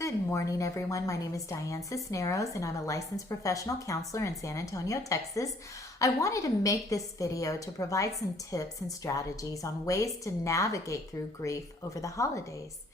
Good morning, everyone. My name is Diane Cisneros, and I'm a licensed professional counselor in San Antonio, Texas. I wanted to make this video to provide some tips and strategies on ways to navigate through grief over the holidays.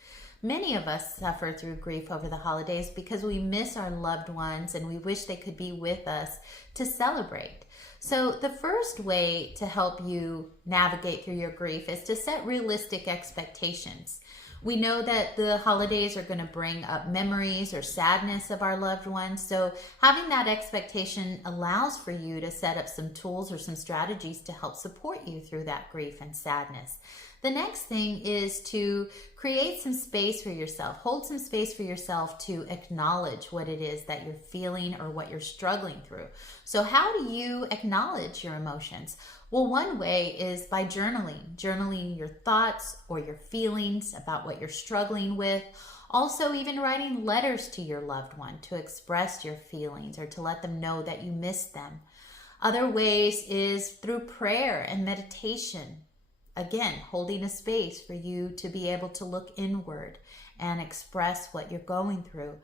Many of us suffer through grief over the holidays because we miss our loved ones and we wish they could be with us to celebrate. So the first way to help you navigate through your grief is to set realistic expectations. We know that the holidays are going to bring up memories or sadness of our loved ones. So having that expectation allows for you to set up some tools or some strategies to help support you through that grief and sadness. The next thing is to create some space for yourself. Hold some space for yourself to acknowledge what it is that you're feeling or what you're struggling through. So how do you acknowledge your emotions? Well, one way is by journaling your thoughts or your feelings about what you're struggling with. Also, even writing letters to your loved one to express your feelings or to let them know that you miss them. Other ways is through prayer and meditation. Again, holding a space for you to be able to look inward and express what you're going through.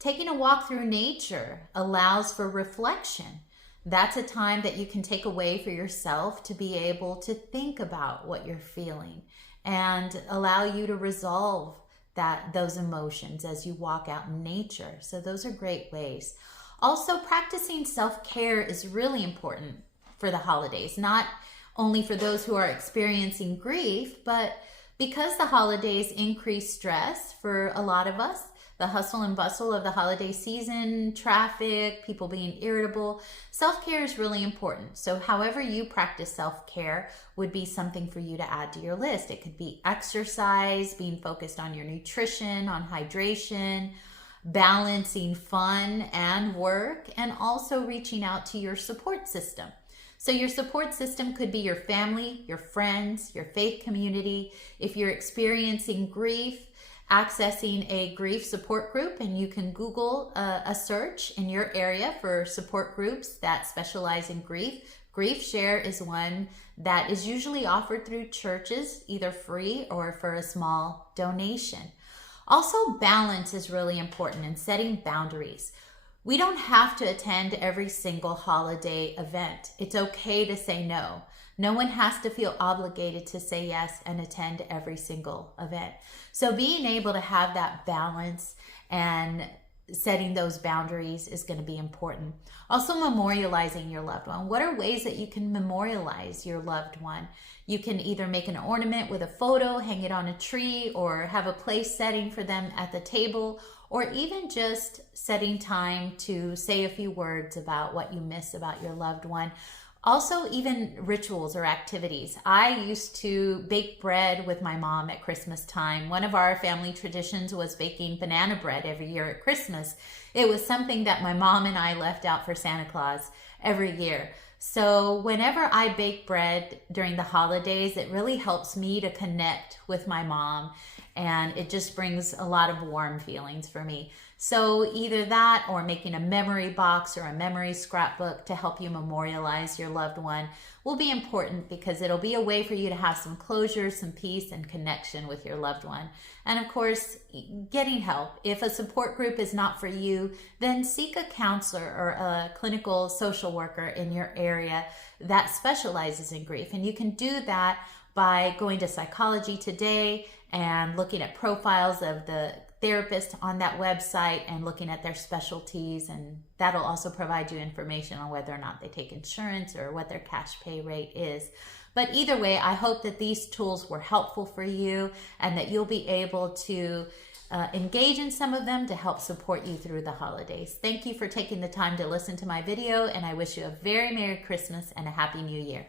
Taking a walk through nature allows for reflection. That's a time that you can take away for yourself to be able to think about what you're feeling and allow you to resolve those emotions as you walk out in nature. So those are great ways. Also, practicing self-care is really important for the holidays, not only for those who are experiencing grief, but because the holidays increase stress for a lot of us, the hustle and bustle of the holiday season, traffic, people being irritable, self-care is really important. So however you practice self-care would be something for you to add to your list. It could be exercise, being focused on your nutrition, on hydration, balancing fun and work, and also reaching out to your support system. So your support system could be your family, your friends, your faith community. If you're experiencing grief, accessing a grief support group, and you can Google a search in your area for support groups that specialize in grief. Grief Share is one that is usually offered through churches, either free or for a small donation. Also, balance is really important in setting boundaries. We don't have to attend every single holiday event. It's okay to say no. No one has to feel obligated to say yes and attend every single event. So being able to have that balance and setting those boundaries is going to be important. Also, memorializing your loved one. What are ways that you can memorialize your loved one? You can either make an ornament with a photo, hang it on a tree, or have a place setting for them at the table, or even just setting time to say a few words about what you miss about your loved one. Also, even rituals or activities. I used to bake bread with my mom at Christmas time. One of our family traditions was baking banana bread every year at Christmas. It was something that my mom and I left out for Santa Claus every year. So whenever I bake bread during the holidays, it really helps me to connect with my mom, and it just brings a lot of warm feelings for me. So either that or making a memory box or a memory scrapbook to help you memorialize your loved one will be important, because it'll be a way for you to have some closure, some peace, and connection with your loved one. And of course, getting help. If a support group is not for you, then seek a counselor or a clinical social worker in your area that specializes in grief. And you can do that by going to Psychology Today and looking at profiles of the therapist on that website and looking at their specialties, and that'll also provide you information on whether or not they take insurance or what their cash pay rate is. But either way, I hope that these tools were helpful for you and that you'll be able to engage in some of them to help support you through the holidays. Thank you for taking the time to listen to my video, and I wish you a very Merry Christmas and a Happy New Year.